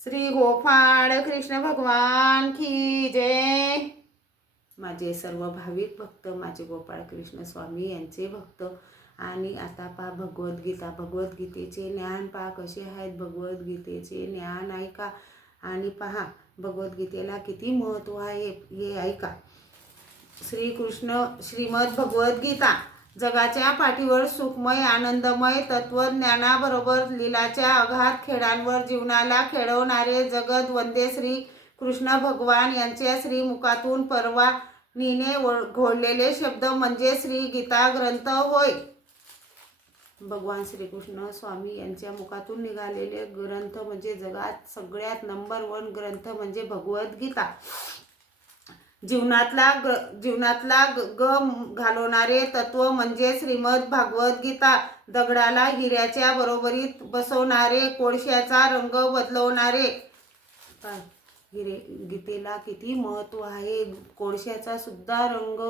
श्री गोपाळ कृष्ण भगवान की जय। माझे सर्व भाविक भक्त, माझे गोपाळ कृष्ण स्वामी यांचे भक्त। आणि आता पहा भगवद्गीतेचे ज्ञान पहा कसे आहेत। भगवद्गीतेचे ज्ञान ऐका आणि पहा भगवद्गीतेला किती महत्त्व आहे हे ऐका। श्रीकृष्ण श्रीमद भगवद्गीता जगाच्या पाठीवर सुखमय आनंदमय तत्वज्ञानाबरोबर लीलाच्या अगाध खेळांवर जीवनाला खेळवणारे जगद वंदे श्री कृष्ण भगवान यांच्या श्रीमुखातून परवानीने घोळलेले शब्द म्हणजे श्री गीता ग्रंथ होय। भगवान श्रीकृष्ण स्वामी यांच्या मुखातून निघालेले ग्रंथ म्हणजे जगात सगळ्यात नंबर 1 ग्रंथ म्हणजे भगवद्गीता। जीवनातला घालवणारे तत्व म्हणजे श्रीमद भागवत गीता। दगडाला हिऱ्याच्या बरोबरीत बसवणारे, कोळशाचा रंग बदलवणारे। गीतेला किती महत्त्व आहे। कोळशाचा सुद्धा रंग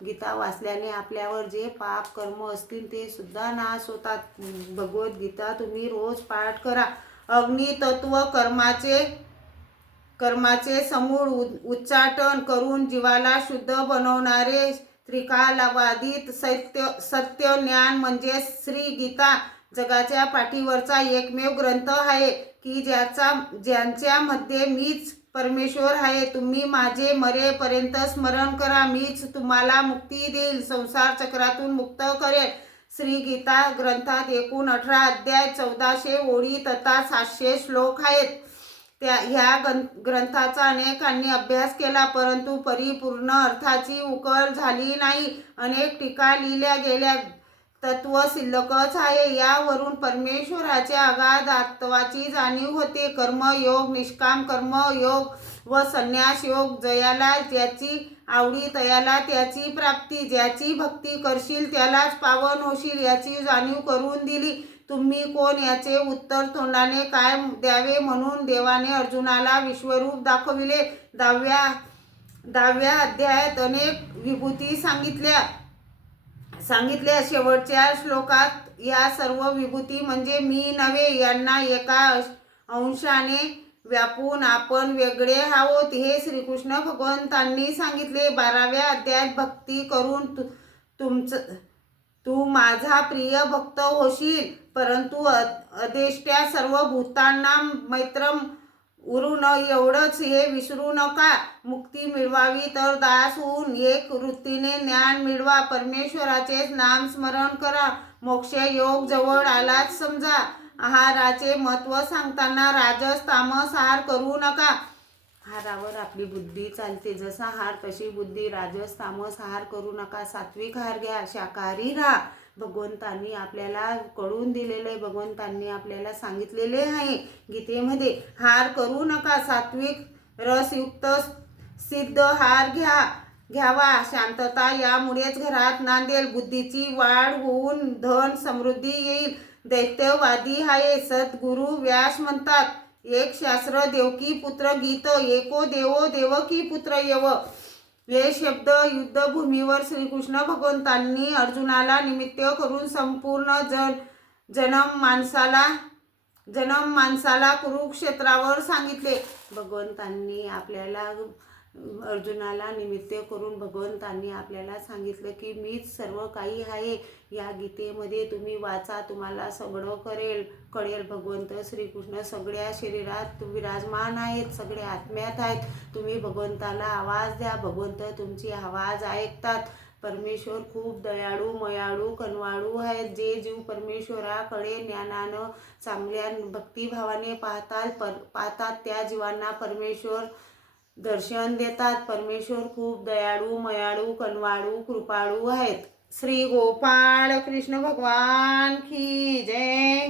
गीता वाचल्याने आपल्यावर जे पाप कर्म असतील ते सुद्धा नाश होतात। भगवद्गीता तुम्ही रोज पाठ करा। अग्नितत्व कर्माचे समूळ उच्चाटन करून जीवाला शुद्ध बनवणारे त्रिकालबाधित सत्य ज्ञान म्हणजे श्री गीता जगाच्या पाठीवरचा एकमेव ग्रंथ आहे की ज्यांच्यामध्ये मीच परमेश्वर आहे। तुम्ही माझे मरेपर्यंत स्मरण करा, मीच तुम्हाला मुक्ती देईल, संसार चक्रातून मुक्त करेल। श्री गीता ग्रंथात एकूण 18 अध्याय, 1400 ओळी तथा 700 श्लोक आहेत। ह्या ग्रंथाचा अनेकांनी अभ्यास केला, परंतु परिपूर्ण अर्थाची उकल झाली नाही। अनेक टीका लिहिल्या गेल्या, तत्व शिल्लकच आहे। यावरून परमेश्वराच्या अगाध तत्वाची जाणीव होते। कर्मयोग, निष्काम कर्मयोग व संन्यास योग, जयाला ज्याची आवडी तयाला त्याची प्राप्ती, ज्याची भक्ती करशील त्यालाच पावन होशील याची जाणीव करून दिली। तुम्ही कोण याचे उत्तर तोंडाने काय द्यावे म्हणून देवाने अर्जुनाला विश्वरूप दाखविले। 10व्या अध्यायात अनेक विभूती सांगितल्या। शेवटच्या श्लोकात या सर्व विभूती म्हणजे मी नव्हे, यांना एका अंशाने व्यापून आपण वेगळे आहोत हे श्रीकृष्ण भगवंतांनी सांगितले। 12व्या अध्यायात भक्ती करून तू माझा प्रिय भक्त होशील, परंतु अदेष्ट्या सर्व भूतांना मैत्रम उरून एवढंच हे विसरू नका। मुक्ती मिळवावी तर दास होऊन एक वृत्तीने ज्ञान मिळवा, परमेश्वराचेच नाम स्मरण करा, मोक्ष योग जवळ आलाच समजा। आहाराचे महत्त्व सांगताना राजस तामस आहार करू नका। आहारावर आपली बुद्धी चालते, जसा आहार तशी बुद्धी। राजस तामस आहार करू नका, सात्विक आहार घ्या, शाकाहारी राहा। भगवंतांनी आपल्याला कळून दिलेले, भगवंतांनी आपल्याला सांगितलेले आहे गीतेमध्ये। आहार करू नका, सात्विक रसयुक्त सिद्ध आहार घ्यावा। शांतता यामुळेच घरात नांदेल, बुद्धीची वाढ होऊन धन समृद्धी येईल। दैत्यवादी आहे सद्गुरु व्यास म्हणतात, एक शास्त्र देवकी पुत्र गीत, एको देवो देवकी पुत्र यव। हे शब्द युद्धभूमीवर श्रीकृष्ण भगवंतांनी अर्जुनाला निमित्त करून संपूर्ण जन्म माणसाला कुरुक्षेत्रावर सांगितले। भगवंतांनी अर्जुनाला निमित्त करून भगवंतांनी आपल्याला सांगितलं की मीच सर्व काही आहे। या गीतेमध्ये तुम्ही वाचा, तुम्हाला सगळं कळेल। भगवंत श्रीकृष्ण सगळ्या शरीरात विराजमान आहेत, सगळ्या आत्म्यात आहेत। तुम्ही भगवंताला आवाज द्या, भगवंत तुमची आवाज ऐकतात। परमेश्वर खूप दयाळू मयाळू कनवाळू आहेत। जे जीव परमेश्वराकडे ज्ञानानं चांगल्या भक्तिभावाने पाहतात त्या जीवांना परमेश्वर दर्शन देतात। परमेश्वर खूप दयाळू मयाळू कनवाळू कृपाळू आहेत। श्री गोपाळ कृष्ण भगवान की जय।